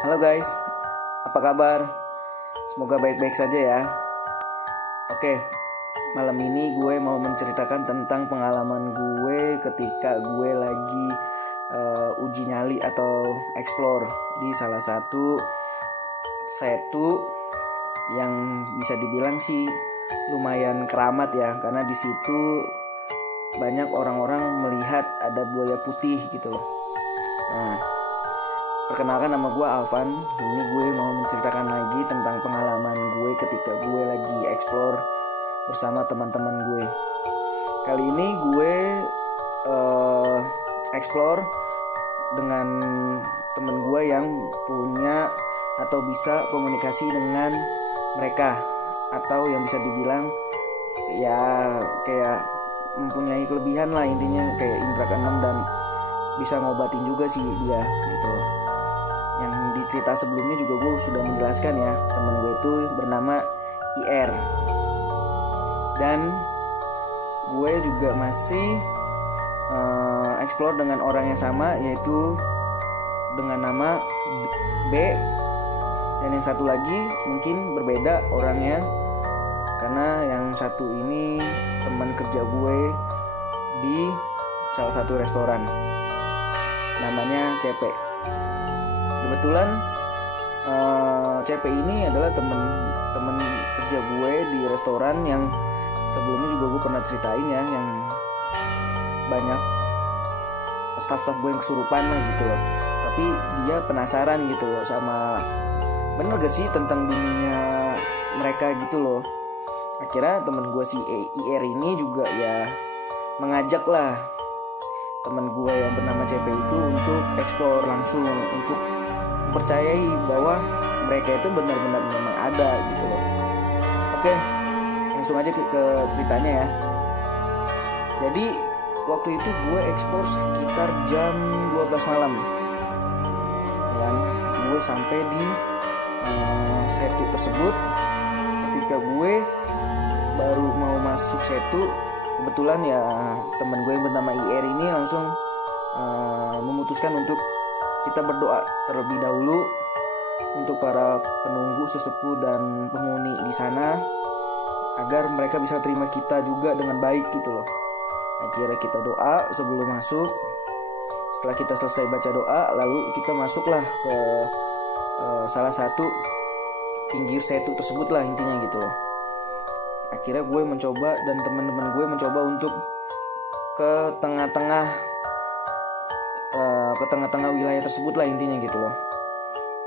Halo guys, apa kabar? Semoga baik-baik saja ya. Oke, malam ini gue mau menceritakan tentang pengalaman gue ketika gue lagi uji nyali atau explore di salah satu setu yang bisa dibilang sih lumayan keramat ya, karena di situ banyak orang-orang melihat ada buaya putih gitu loh. Nah, perkenalkan, nama gue Alvan. Ini gue mau menceritakan lagi tentang pengalaman gue ketika gue lagi explore bersama teman-teman gue. Kali ini gue explore dengan teman gue yang punya atau bisa komunikasi dengan mereka, atau yang bisa dibilang ya kayak mempunyai kelebihan lah, intinya kayak indra keenam dan bisa ngobatin juga sih dia gitu loh. Yang di cerita sebelumnya juga gue sudah menjelaskan ya, temen gue itu bernama IR, dan gue juga masih explore dengan orang yang sama, yaitu dengan nama B, dan yang satu lagi mungkin berbeda orangnya, karena yang satu ini teman kerja gue di salah satu restoran, namanya CP. Kebetulan CP ini adalah temen kerja gue di restoran yang sebelumnya juga gue pernah ceritain ya, yang banyak staff-staff gue yang kesurupan lah gitu loh. Tapi dia penasaran gitu loh sama bener gak sih tentang dunia mereka gitu loh. Akhirnya temen gue si IR ini juga ya mengajak lah teman gue yang bernama CP itu untuk explore langsung, untuk percayai bahwa mereka itu benar-benar memang ada gitu loh. Oke, langsung aja ke ceritanya ya. Jadi waktu itu gue explore sekitar jam 12 malam, dan gue sampai di setu tersebut. Ketika gue baru mau masuk setu, kebetulan ya teman gue yang bernama IR ini langsung memutuskan untuk kita berdoa terlebih dahulu untuk para penunggu, sesepuh dan penghuni di sana, agar mereka bisa terima kita juga dengan baik gitu loh. Akhirnya kita doa sebelum masuk. Setelah kita selesai baca doa, lalu kita masuklah ke salah satu pinggir setu tersebut lah, intinya gitu loh. Akhirnya gue mencoba dan teman-teman gue mencoba untuk ke tengah-tengah wilayah tersebut lah, intinya gitu loh.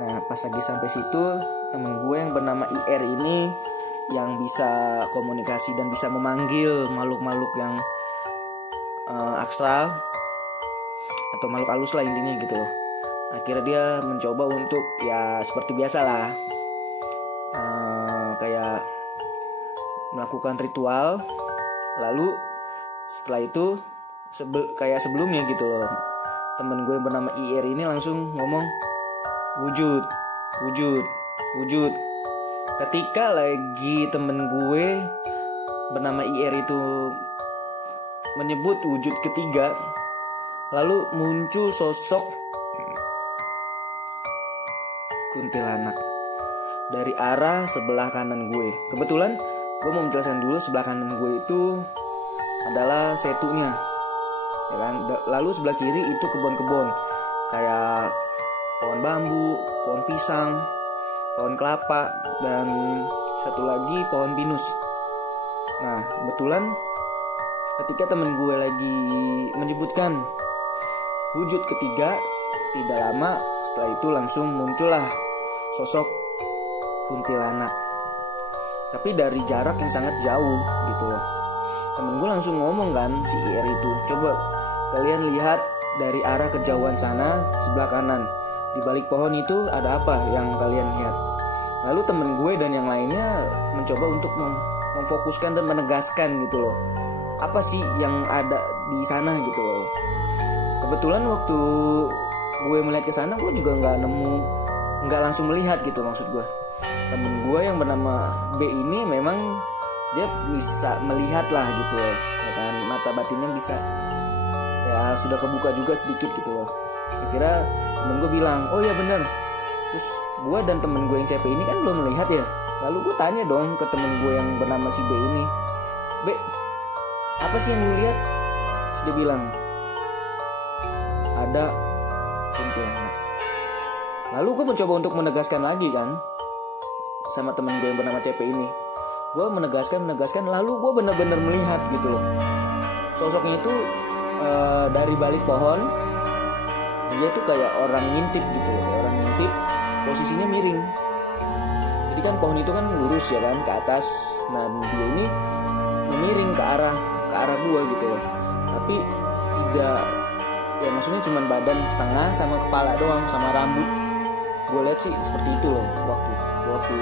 Nah, pas lagi sampai situ, temen gue yang bernama IR ini yang bisa komunikasi dan bisa memanggil makhluk-makhluk yang astral atau makhluk halus lah, intinya gitu loh. Akhirnya dia mencoba untuk ya seperti biasa lah, kayak melakukan ritual. Lalu setelah itu kayak sebelumnya gitu loh, temen gue yang bernama IR ini langsung ngomong wujud, wujud, wujud. Ketika lagi temen gue bernama IR itu menyebut wujud ketiga, lalu muncul sosok kuntilanak dari arah sebelah kanan gue. Kebetulan gue mau menjelaskan dulu, sebelah kanan gue itu adalah setunya, ya kan. Lalu sebelah kiri itu kebun-kebun kayak pohon bambu, pohon pisang, pohon kelapa, dan satu lagi pohon pinus. Nah, kebetulan ketika temen gue lagi menyebutkan wujud ketiga, tidak lama setelah itu langsung muncullah sosok kuntilanak, tapi dari jarak yang sangat jauh gitu loh. Temen gue langsung ngomong kan, si IR itu, coba kalian lihat dari arah kejauhan sana sebelah kanan, di balik pohon itu ada apa yang kalian lihat. Lalu temen gue dan yang lainnya mencoba untuk memfokuskan dan menegaskan gitu loh, apa sih yang ada di sana gitu loh. Kebetulan waktu gue melihat ke sana, gue juga nggak langsung melihat gitu, maksud gue. Temen gue yang bernama B ini memang dia bisa melihat lah gitu loh, ya kan, mata batinnya bisa ya sudah kebuka juga sedikit gitu loh. Akhirnya temen gue bilang, oh iya bener, Terus gue dan temen gue yang CP ini kan belum melihat ya. Lalu gue tanya dong ke temen gue yang bernama si B ini, B, apa sih yang lu lihat? Terus dia bilang, ada kuntilanak. Lalu gue mencoba untuk menegaskan lagi kan sama temen gue yang bernama CP ini. Gue menegaskan, lalu gue benar-benar melihat gitu loh. Sosoknya itu dari balik pohon, dia tuh kayak orang ngintip gitu loh, kayak orang ngintip, posisinya miring. Jadi kan pohon itu kan lurus ya kan ke atas, nah dia ini miring ke arah gue gitu loh. Tapi tidak, ya maksudnya cuma badan setengah sama kepala doang sama rambut. Gue lihat sih seperti itu loh waktu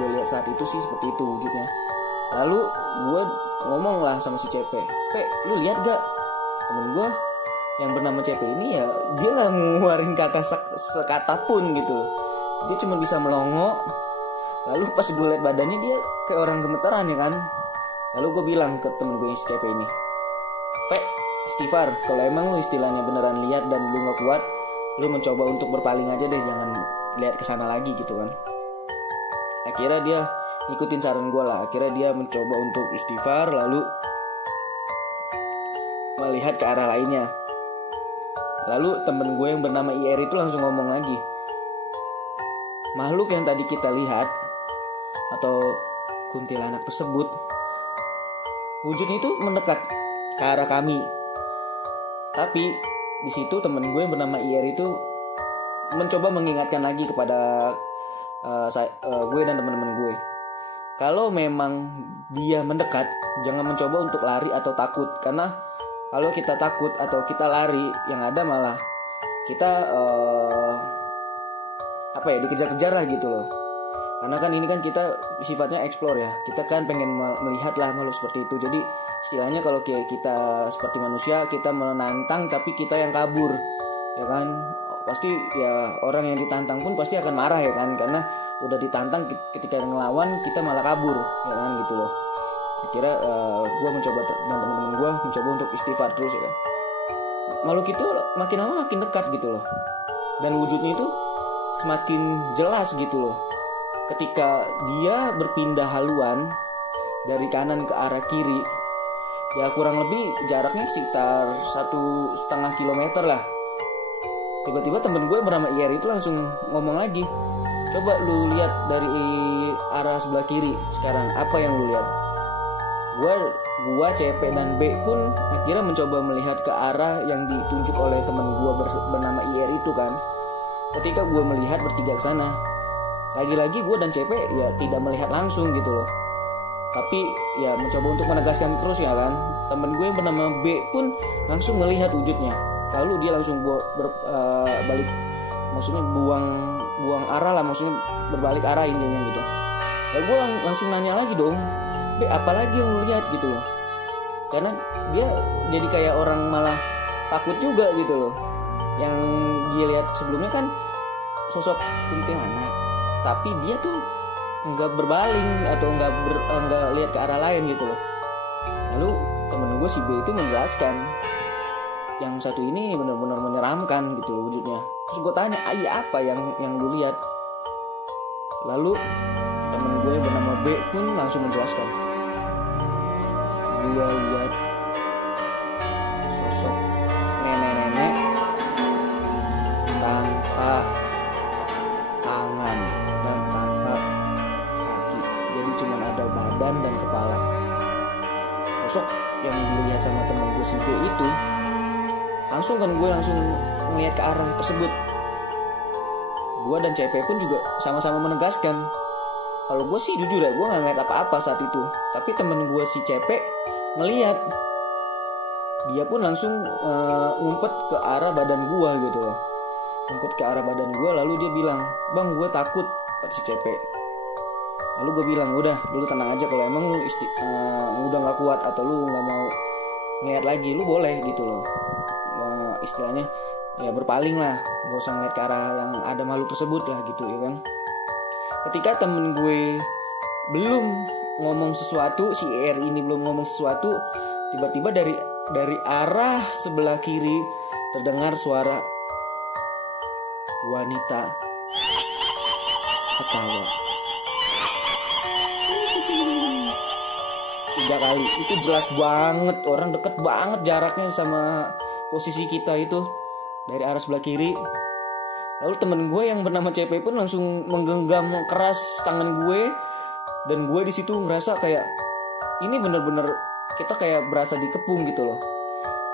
gue lihat saat itu sih seperti itu wujudnya. Lalu gue ngomong lah sama si CP, lu lihat gak? Temen gue yang bernama CP ini ya dia nggak ngeluarin kata sekata pun gitu. Dia cuma bisa melongo. Lalu pas gue lihat badannya dia kayak orang gemeteran ya kan. Lalu gue bilang ke temen gue yang si CP ini, istighfar, kalau emang lu istilahnya beneran lihat dan lu nggak kuat, lu mencoba untuk berpaling aja deh, jangan lihat ke sana lagi gitu kan. Akhirnya dia ngikutin saran gue lah. Akhirnya dia mencoba untuk istighfar lalu melihat ke arah lainnya. Lalu temen gue yang bernama IR itu langsung ngomong lagi, makhluk yang tadi kita lihat atau kuntilanak tersebut wujudnya itu mendekat ke arah kami. Tapi di situ temen gue yang bernama IR itu mencoba mengingatkan lagi kepada gue dan teman-teman gue, kalau memang dia mendekat, jangan mencoba untuk lari atau takut. Karena kalau kita takut atau kita lari, yang ada malah kita dikejar-kejar lah gitu loh. Karena kan ini kan kita sifatnya explore ya, kita kan pengen melihat lah makhluk seperti itu. Jadi istilahnya kalau kita seperti manusia, kita menantang tapi kita yang kabur ya kan. Pasti ya orang yang ditantang pun pasti akan marah ya kan, karena udah ditantang, ketika ngelawan kita malah kabur ya kan gitu loh. Akhirnya gue mencoba dan teman-teman gue mencoba untuk istighfar terus ya kan. Makhluk itu makin lama makin dekat gitu loh, dan wujudnya itu semakin jelas gitu loh. Ketika dia berpindah haluan dari kanan ke arah kiri, ya kurang lebih jaraknya sekitar 1,5 kilometer lah. Tiba-tiba temen gue bernama IR itu langsung ngomong lagi, coba lu lihat dari arah sebelah kiri sekarang, apa yang lu lihat? Gua CP dan B pun akhirnya mencoba melihat ke arah yang ditunjuk oleh temen gue bernama IR itu kan. Ketika gue melihat bertiga ke sana, lagi-lagi gue dan CP ya tidak melihat langsung gitu loh, tapi ya mencoba untuk menegaskan terus ya kan. Temen gue yang bernama B pun langsung melihat wujudnya. Lalu dia langsung balik, maksudnya buang arah lah, maksudnya berbalik arah intinya gitu. Lalu gue langsung nanya lagi dong, B, apalagi yang lu lihat gitu loh. Karena dia jadi kayak orang malah takut juga gitu loh. Yang dia lihat sebelumnya kan sosok kuntilanak, tapi dia tuh nggak berbaling atau nggak lihat ke arah lain gitu loh. Lalu temen gue si B itu menjelaskan, yang satu ini benar-benar menyeramkan gitu loh wujudnya. Terus gue tanya, apa yang lu lihat? Lalu temen gue yang bernama B pun langsung menjelaskan, gue lihat sosok nenek-nenek tanpa tangan dan tanpa kaki, jadi cuma ada badan dan kepala. Sosok yang dilihat sama temen gue si B itu, langsung kan gue langsung melihat ke arah tersebut. Gue dan CP pun juga sama-sama menegaskan, kalau gue sih jujur ya, gue gak ngeliat apa-apa saat itu. Tapi temen gue si CP melihat, dia pun langsung ngumpet ke arah badan gue gitu loh. Ngumpet ke arah badan gue, lalu dia bilang, bang gue takut, kata si CP. Lalu gue bilang, udah lu tenang aja, kalau emang lu udah gak kuat atau lu gak mau ngeliat lagi, lu boleh gitu loh. Istilahnya ya berpaling lah, gak usah ngeliat ke arah yang ada makhluk tersebut lah gitu ya kan. Ketika temen gue belum ngomong sesuatu, si ER ini belum ngomong sesuatu, tiba-tiba dari arah sebelah kiri terdengar suara wanita ketawa. 3 kali. Itu jelas banget, orang deket banget jaraknya sama posisi kita itu dari arah sebelah kiri. Lalu temen gue yang bernama CP pun langsung menggenggam keras tangan gue, dan gue di situ ngerasa kayak ini bener-bener kita kayak berasa dikepung gitu loh.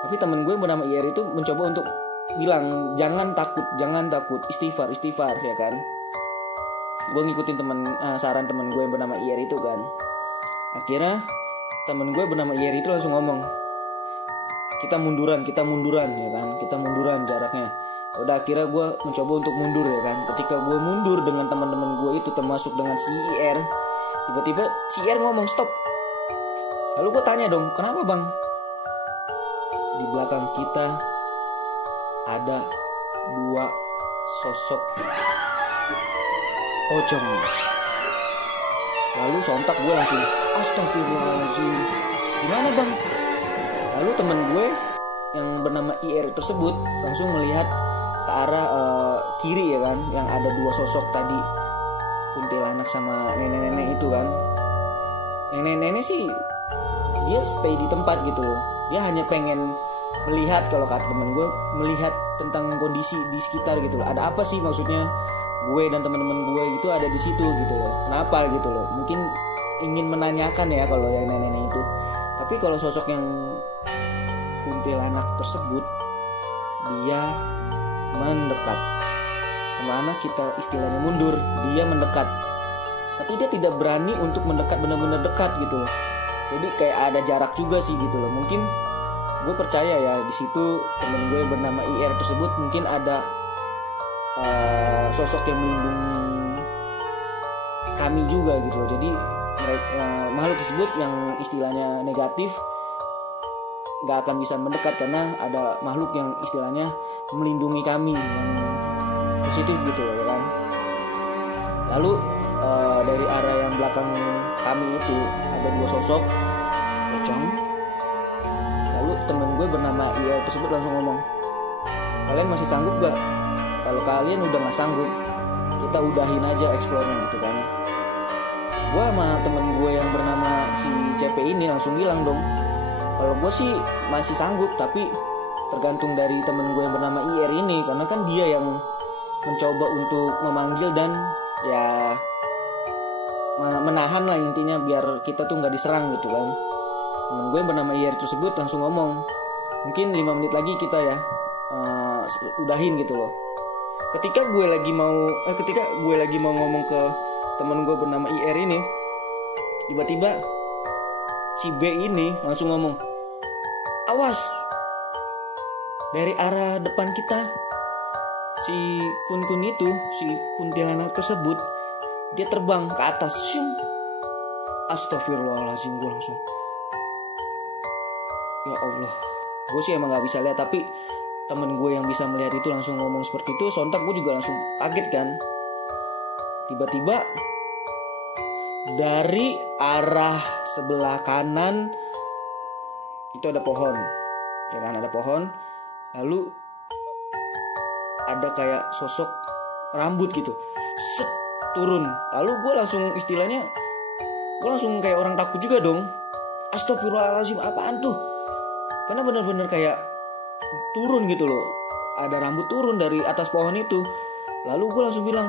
Tapi temen gue yang bernama IR itu mencoba untuk bilang jangan takut, istighfar ya kan. Gue ngikutin saran temen gue yang bernama IR itu kan. Akhirnya temen gue bernama IR itu langsung ngomong, kita munduran ya kan, kita munduran jaraknya. Udah akhirnya gue mencoba untuk mundur ya kan. Ketika gue mundur dengan teman-teman gue itu termasuk dengan si IR, tiba-tiba si IR ngomong stop. Lalu gue tanya dong, kenapa bang? Di belakang kita ada 2 sosok pocong. Lalu sontak gue langsung astagfirullahaladzim, gimana bang? Lalu teman gue yang bernama IR tersebut langsung melihat ke arah kiri ya kan, yang ada 2 sosok tadi, kuntilanak sama nenek-nenek itu kan. Yang nenek-nenek sih dia stay di tempat gitu loh, dia hanya pengen melihat, kalau kata temen gue, melihat tentang kondisi di sekitar gitu loh. Ada apa sih maksudnya gue dan teman-teman gue itu ada di situ gitu loh, kenapa gitu loh, mungkin ingin menanyakan ya kalau yang nenek-nenek itu. Tapi kalau sosok yang kuntilanak tersebut, dia mendekat. Kemana kita istilahnya mundur, dia mendekat. Tapi dia tidak berani untuk mendekat benar-benar dekat gitu loh. Jadi kayak ada jarak juga sih gitu loh. Mungkin gue percaya ya di situ temen gue bernama IR tersebut mungkin ada sosok yang melindungi kami juga gitu loh. Jadi makhluk tersebut yang istilahnya negatif gak akan bisa mendekat karena ada makhluk yang istilahnya melindungi kami yang positif gitu ya kan. Lalu dari arah yang belakang kami itu ada 2 sosok pocong. Lalu temen gue bernama IR tersebut langsung ngomong, kalian masih sanggup gak? Kalau kalian udah gak sanggup, kita udahin aja explore-nya gitu kan. Gue sama temen gue yang bernama si CP ini langsung bilang dong, kalau gue sih masih sanggup, tapi tergantung dari temen gue yang bernama IR ini, karena kan dia yang mencoba untuk memanggil dan ya menahan lah intinya biar kita tuh nggak diserang gitu kan. Temen gue yang bernama IR tersebut langsung ngomong, mungkin 5 menit lagi kita ya udahin gitu loh. Ketika gue lagi mau ngomong ke temen gue bernama IR ini, tiba-tiba si B ini langsung ngomong, awas, dari arah depan kita si kun-kun itu, si kuntilanak tersebut, dia terbang ke atas. Syum. Astagfirullahaladzim, gue langsung, ya Allah, gue sih emang gak bisa lihat, tapi temen gue yang bisa melihat itu langsung ngomong seperti itu. Sontak gue juga langsung kaget kan. Tiba-tiba dari arah sebelah kanan itu ada pohon, ya kan, ada pohon. Lalu ada kayak sosok rambut gitu, set, turun. Lalu gue langsung istilahnya, gue langsung kayak orang takut juga dong. Astagfirullahaladzim, apaan tuh? Karena benar-benar kayak turun gitu loh, ada rambut turun dari atas pohon itu. Lalu gue langsung bilang,